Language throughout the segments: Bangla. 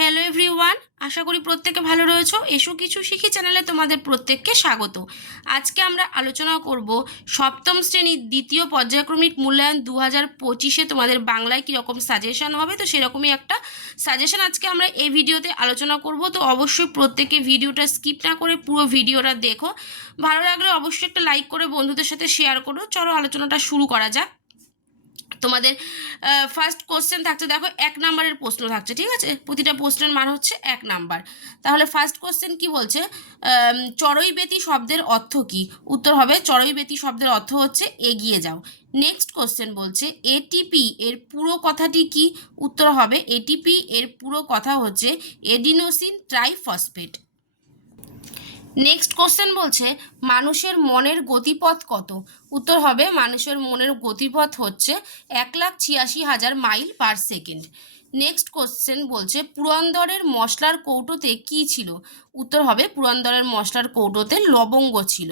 হ্যালো এভরিওয়ান আশা করি প্রত্যেকে ভালো রয়েছো। এসো কিছু শিখি চ্যানেলে তোমাদের প্রত্যেককে স্বাগত। আজকে আমরা আলোচনা করব সপ্তম শ্রেণির দ্বিতীয় পর্যায়ক্রমিক মূল্যায়ন দু হাজার পঁচিশে তোমাদের বাংলায় কীরকম সাজেশন হবে, তো সেরকমই একটা সাজেশন আজকে আমরা এই ভিডিওতে আলোচনা করব। তো অবশ্যই প্রত্যেকে ভিডিওটা স্কিপ না করে পুরো ভিডিওটা দেখো। ভালো লাগলে অবশ্যই একটা লাইক করে বন্ধুদের সাথে শেয়ার করো। চলো আলোচনাটা শুরু করা যাক। তোমাদের ফার্স্ট কোশ্চেন থাকছে, দেখো, এক নাম্বারের প্রশ্ন থাকছে, ঠিক আছে? প্রতিটা প্রশ্নের মান হচ্ছে এক নাম্বার। তাহলে ফার্স্ট কোশ্চেন কি বলছে? চড়ই বেতি শব্দের অর্থ কি? উত্তর হবে চড়ই বেতি শব্দের অর্থ হচ্ছে এগিয়ে যাও। নেক্সট কোশ্চেন বলছে এটিপি এর পুরো কথাটি কি? উত্তর হবে এটিপি এর পুরো কথা হচ্ছে এডিনোসিন ট্রাইফসফেট। নেক্সট কোশ্চেন বলছে, মানুষের মনের গতিপথ কত? উত্তর হবে, মানুষের মনের গতিপথ হচ্ছে এক লাখ ছিয়াশি হাজার mile per second. Next question বলছে, পুরন্দরের মশলার কৌটোতে কি ছিল? উত্তর হবে, পুরন্দরের মশলার কৌটোতে লবঙ্গ ছিল।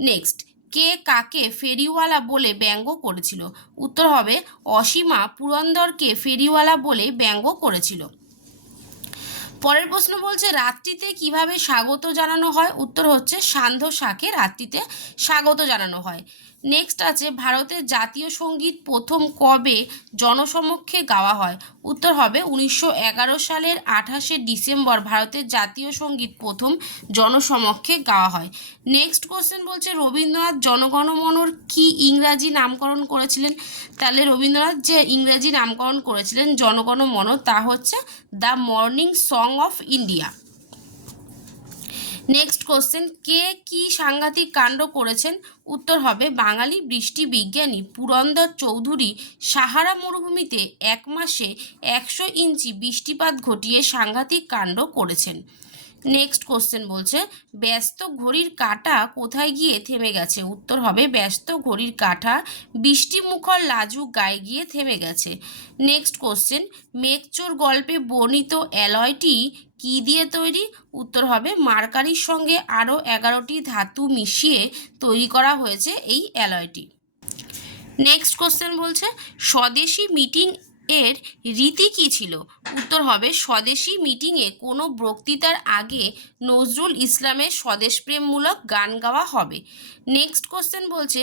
নেক্সট কে কাকে ফেরিওয়ালা বলে ব্যঙ্গ করেছিল? উত্তর হবে, অসীমা পুরন্দরকে ফেরিওয়ালা বলে ব্যঙ্গ করেছিল। পরের প্রশ্ন বলছে, রাত্রিতে কীভাবে স্বাগত জানানো হয়? উত্তর হচ্ছে, সান্ধ্য শাকে রাত্রিতে স্বাগত জানানো হয়। নেক্সট আছে, ভারতের জাতীয় সংগীত প্রথম কবে জনসমক্ষে গাওয়া হয়? উত্তর হবে উনিশশো এগারো সালের আঠাশে ডিসেম্বর, ভারতের জাতীয় সংগীত প্রথম জনসমক্ষে গাওয়া হয়। নেক্সট কোশ্চেন বলছে, রবীন্দ্রনাথ জনগণমনর কি ইংরাজি নামকরণ করেছিলেন? তাহলে রবীন্দ্রনাথ যে ইংরেজি নামকরণ করেছিলেন জনগণমন, তা হচ্ছে the morning song of India next question কে কি সাংঘাতিক কাণ্ড করেছেন? উত্তর হবে বাঙালি বৃষ্টি বিজ্ঞানী পুরন্দর চৌধুরী। সাহারা মরুভূমিতে এক মাসে একশো ইঞ্চি বৃষ্টিপাত ঘটিয়ে সাংঘাতিক কাণ্ড করেছেন। নেক্সট কোশ্চেন বলছে, ব্যস্ত ঘড়ির কাঁটা কোথায় গিয়ে থেমে গেছে? উত্তর হবে ব্যস্ত ঘড়ির কাঁটা বৃষ্টিমুখর লাজুক গায়ে গিয়ে থেমে গেছে। নেক্সট কোশ্চেন মেঘচোর গল্পে বর্ণিত অ্যালয়টি কি দিয়ে তৈরি? উত্তর হবে, মার্কারির সঙ্গে আরও এগারোটি ধাতু মিশিয়ে তৈরি করা হয়েছে এই অ্যালয়টি। নেক্সট কোশ্চেন বলছে, স্বদেশি মিটিং এর রীতি কী ছিল? উত্তর হবে, স্বদেশি মিটিংয়ে কোনো বক্তৃতার আগে নজরুল ইসলামের স্বদেশপ্রেমমূলক গান গাওয়া হবে। নেক্সট কোশ্চেন বলছে,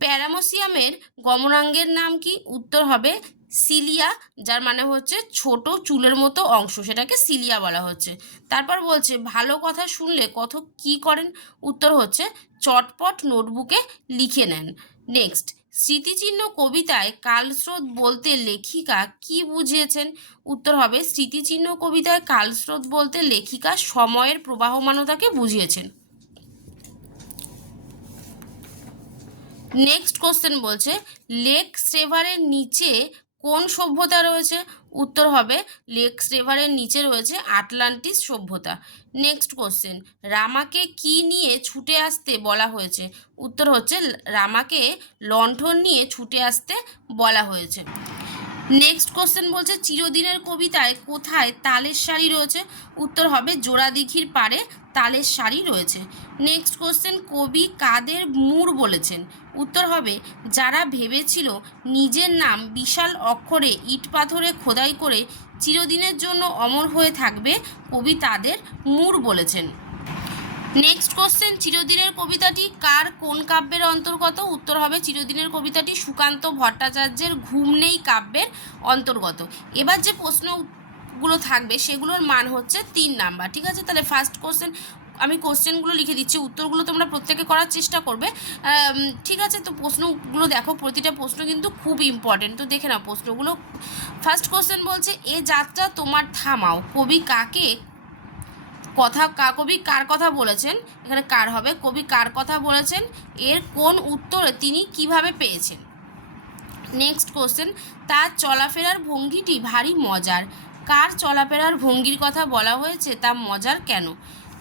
প্যারামোসিয়ামের গমনাঙ্গের নাম কি? উত্তর হবে সিলিয়া যার মানে হচ্ছে ছোট চুলের মতো অংশ, সেটাকে সিলিয়া বলা হচ্ছে। তারপর বলছে, ভালো কথা শুনলে কত কি করেন? উত্তর হচ্ছে, চটপট নোটবুকে লিখে নেন। নেক্সট, স্মৃতিচিহ্ন কবিতায় কালস্রোত বলতে লেখিকা কি বুঝিয়েছেন? উত্তর হবে, স্মৃতিচিহ্ন কবিতায় কালস্রোত বলতে লেখিকা সময়ের প্রবাহমানতাকে বুঝিয়েছেন। নেক্সট কোশ্চেন বলছে, লেক সেভারের নিচে কোন সভ্যতা রয়েছে? উত্তর হবে লেক রেভারের নিচে রয়েছে আটলান্টিস সভ্যতা। নেক্সট কোশ্চেন, রামাকে কি নিয়ে ছুটে আসতে বলা হয়েছে? উত্তর হচ্ছে রামাকে লণ্ঠন নিয়ে ছুটে আসতে বলা হয়েছে। নেক্সট কোশ্চেন বলছে, চিরদিনের কবিতায় কোথায় তালের শাড়ি রয়েছে? উত্তর হবে জোড়াদিঘির পাড়ে তালের শাড়ি রয়েছে। নেক্সট কোশ্চেন কবি কাদের মূর বলেছেন? উত্তর হবে, যারা ভেবেছিল নিজের নাম বিশাল অক্ষরে ইট পাথরে খোদাই করে চিরদিনের জন্য অমর হয়ে থাকবে, কবি তাদের মূর বলেছেন। নেক্সট কোশ্চেন চিরদিনের কবিতাটি কার কোন কাব্যের অন্তর্গত? উত্তর হবে চিরদিনের কবিতাটি সুকান্ত ভট্টাচার্যের ঘুম নেই কাব্যের অন্তর্গত। এবার যে প্রশ্নগুলো থাকবে, সেগুলোর মান হচ্ছে তিন নাম্বার। ঠিক আছে? তাহলে ফার্স্ট কোশ্চেন আমি কোশ্চেনগুলো লিখে দিচ্ছি। উত্তরগুলো তোমরা প্রত্যেকে করার চেষ্টা করবে। ঠিক আছে? তো প্রশ্নগুলো দেখো, প্রতিটা প্রশ্ন কিন্তু খুব ইম্পর্টেন্ট তো দেখে নাও প্রশ্নগুলো। ফার্স্ট কোশ্চেন বলছে, এ যাত্রা তোমার থামাও। কবি কাকে কথা কবি কার কথা বলেছেন? এখানে কার হবে? কবি কার কথা বলেছেন? এর কোন উত্তরে তিনি কীভাবে পেয়েছেন? নেক্সট কোশ্চেন তার চলাফেরার ভঙ্গিটি ভারী মজার। কার চলাফেরার ভঙ্গির কথা বলা হয়েছে? তা মজার কেন?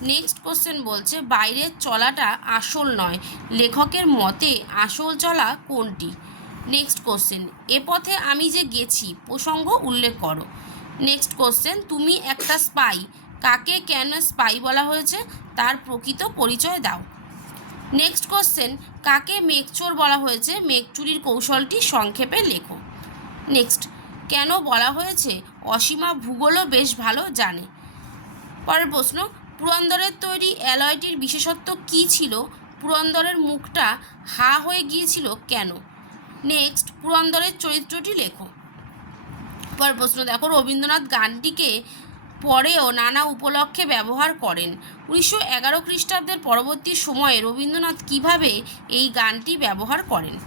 নেক্সট কোশ্চেন বলছে বাইরের চলাটা আসল নয়, লেখকের মতে আসল চলা কোনটি? নেক্সট কোশ্চেন এ পথে আমি যে গেছি, প্রসঙ্গ উল্লেখ করো। নেক্সট কোশ্চেন তুমি একটা স্পাই কাকে কেন স্পাই বলা হয়েছে তার প্রকৃত পরিচয় দাও। নেক্সট কোশ্চেন কাকে মেঘচোর বলা হয়েছে? মেঘচুরির কৌশলটি সংক্ষেপে লেখো। নেক্সট কেন বলা হয়েছে? অসীমা ভূগোলও বেশ ভালো জানে। পরের প্রশ্ন, পুরন্দরের তৈরি অ্যালয়টির বিশেষত্ব কী ছিল? পুরন্দরের মুখটা হা হয়ে গিয়েছিল কেন? নেক্সট পুরন্দরের চরিত্রটি লেখো। পরের প্রশ্ন, দেখো রবীন্দ্রনাথ গানটিকে পরেও নানা উপলক্ষে ব্যবহার করেন। উনিশশো এগারো খ্রিস্টাব্দের পরবর্তী সময়ে রবীন্দ্রনাথ কীভাবে এই গানটি ব্যবহার করেন?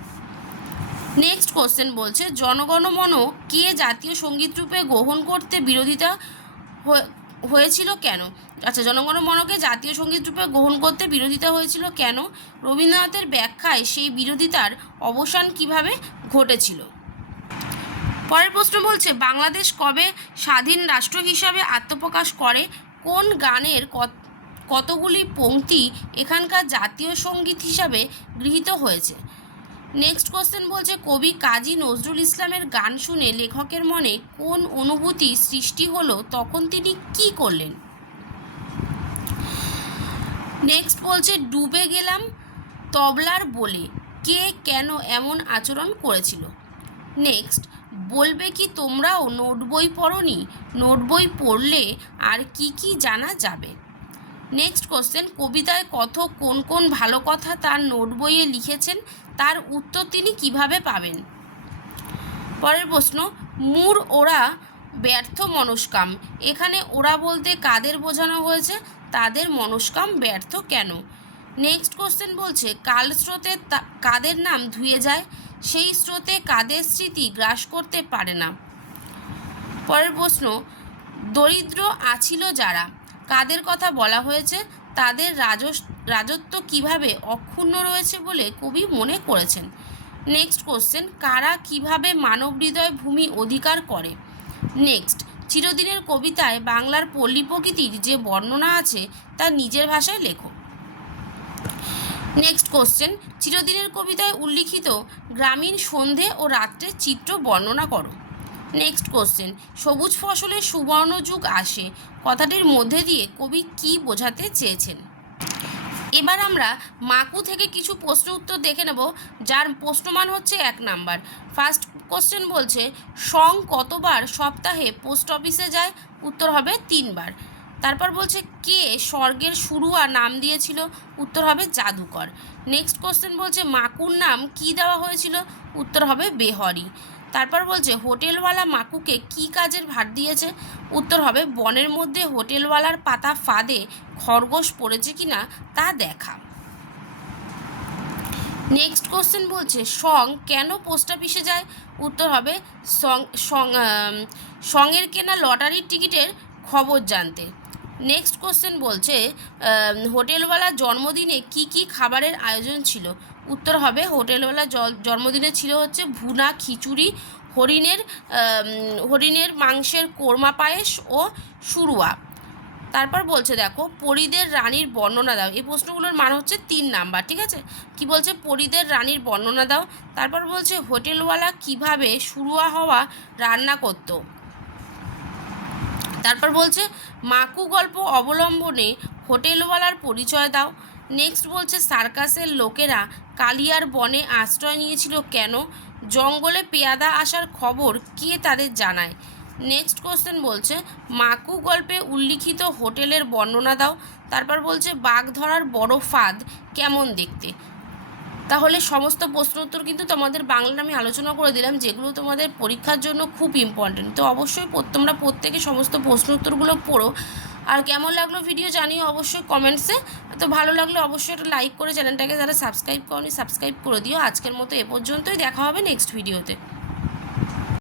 নেক্সট কোশ্চেন বলছে জনগণমন কে জাতীয় সংগীত রূপে গ্রহণ করতে বিরোধিতা হয়ে- হয়েছিল কেন? আচ্ছা জনগণমনকে জাতীয় সংগীত রূপে গ্রহণ করতে বিরোধিতা হয়েছিল কেন? রবীন্দ্রনাথের ব্যাখ্যায় সেই বিরোধিতার অবসান কীভাবে ঘটেছিল? পরের প্রশ্ন বলছে, বাংলাদেশ কবে স্বাধীন রাষ্ট্র হিসাবে আত্মপ্রকাশ করে? কোন গানের কত- কতগুলি পংক্তি এখানকার জাতীয় সংগীত হিসাবে গৃহীত হয়েছে? নেক্সট কোশ্চেন বলছে, কবি কাজী নজরুল ইসলামের গান শুনে লেখকের মনে কোন অনুভূতি সৃষ্টি হলো? তখন তিনি কি করলেন? নেক্সট বলছে, ডুবে গেলাম তবলার বলে। কে কেন এমন আচরণ করেছিল? নেক্সট বলবে কি তোমরাও নোট বই পড়নি? নোট বই পড়লে আর কি কি জানা যাবে? নেক্সট কোশ্চেন কবিতায় কত কোন কোন ভালো কথা তার নোট বইয়ে লিখেছেন? তার উত্তর তিনি কীভাবে পাবেন? পরের প্রশ্ন, মূর ওরা ব্যর্থ মনস্কাম। এখানে ওরা বলতে কাদের বোঝানো হয়েছে? তাদের মনস্কাম ব্যর্থ কেন? নেক্সট কোশ্চেন বলছে, কাল স্রোতে তা- কাদের নাম ধুয়ে যায়? সেই স্রোতে কাদের স্মৃতি গ্রাস করতে পারে না। পরের প্রশ্ন, দরিদ্র আছিল যারা? কাদের কথা বলা হয়েছে? তাদের রাজত্ব কীভাবে অক্ষুণ্ণ রয়েছে বলে কবি মনে করেছেন? নেক্সট কোশ্চেন, কারা কীভাবে মানব হৃদয় ভূমি অধিকার করে? নেক্সট, চিরদিনের কবিতায় বাংলার পল্লী প্রকৃতির যে বর্ণনা আছে তা নিজের ভাষায় লেখো। নেক্সট কোশ্চেন চিরদিনের কবিতায় উল্লিখিত গ্রামীণ সন্ধে ও রাত্রের চিত্র বর্ণনা করো। নেক্সট কোশ্চেন সবুজ ফসলের সুবর্ণ যুগ আসে। কথাটির মধ্যে দিয়ে কবি কি বোঝাতে চেয়েছেন? এবার আমরা মাকু থেকে কিছু প্রশ্ন উত্তর দেখে নেব, যার প্রশ্নমান হচ্ছে এক নাম্বার। ফার্স্ট কোশ্চেন বলছে, সং কতবার সপ্তাহে পোস্ট অফিসে যায়? উত্তর হবে তিনবার। তারপর বলছে, কে? স্বর্গের শুরু আর নাম দিয়েছিল, উত্তর হবে জাদুকর। নেক্সট কোশ্চেন বলছে, মাকুর নাম কি দেওয়া হয়েছিল, উত্তর হবে বেহরি। তারপর বলছে, হোটেলওয়ালা মাকুকে কি কাজের ভার দিয়েছে, উত্তর হবে বনের মধ্যে হোটেলওয়ালার পাতা ফাঁদে খরগোশ পড়েছে কি না তা দেখা। নেক্সট কোশ্চেন বলছে, সং কেন পোস্ট অফিসে যায়, উত্তর হবে সং সং সঙের কেনা লটারির টিকিটের খবর জানতে। নেক্সট কোশ্চেন বলছে হোটেলওয়ালা জন্মদিনে কি কি খাবারের আয়োজন ছিল? উত্তর হবে, হোটেলওয়ালা জন্মদিনে ছিল হচ্ছে ভুনা খিচুড়ি, হরিণের হরিণের মাংসের কোরমা পায়েস ও সুরুয়া তারপর বলছে, দেখো, পরিদের রানীর বর্ণনা দাও। এই প্রশ্নগুলোর মান হচ্ছে তিন নাম্বার, ঠিক আছে? কি বলছে? পরিদের রানীর বর্ণনা দাও। তারপর বলছে, হোটেলওয়ালা কীভাবে শুরুয়া হওয়া রান্না করতো? তারপর বলছে, মাকু গল্প অবলম্বনে হোটেলওয়ালার পরিচয় দাও। নেক্সট বলছে, সার্কাসের লোকেরা কালিয়ার বনে আশ্রয় নিয়েছিল কেন? জঙ্গলে পেয়াদা আসার খবর কে তাদের জানায়? নেক্সট কোশ্চেন বলছে, মাকু গল্পে উল্লিখিত হোটেলের বর্ণনা দাও। তারপর বলছে, বাঘ ধরার বড় ফাঁদ কেমন দেখতে? তাহলে সমস্ত প্রশ্ন উত্তর কিন্তু তোমাদের বাংলা আমি আলোচনা করে দিলাম, যেগুলো তোমাদের পরীক্ষার জন্য খুব ইম্পর্টেন্ট তো অবশ্যই তোমরা প্রত্যেকে সমস্ত প্রশ্ন উত্তরগুলো পড়ো। আর কেমন লাগল ভিডিও জানিও অবশ্যই কমেন্টসে তো ভালো লাগলে অবশ্যই একটা লাইক করে চ্যানেলটাকে যারা সাবস্ক্রাইব করনি সাবস্ক্রাইব করে দিও। আজকের মতো এ পর্যন্তই, দেখা হবে নেক্সট ভিডিওতে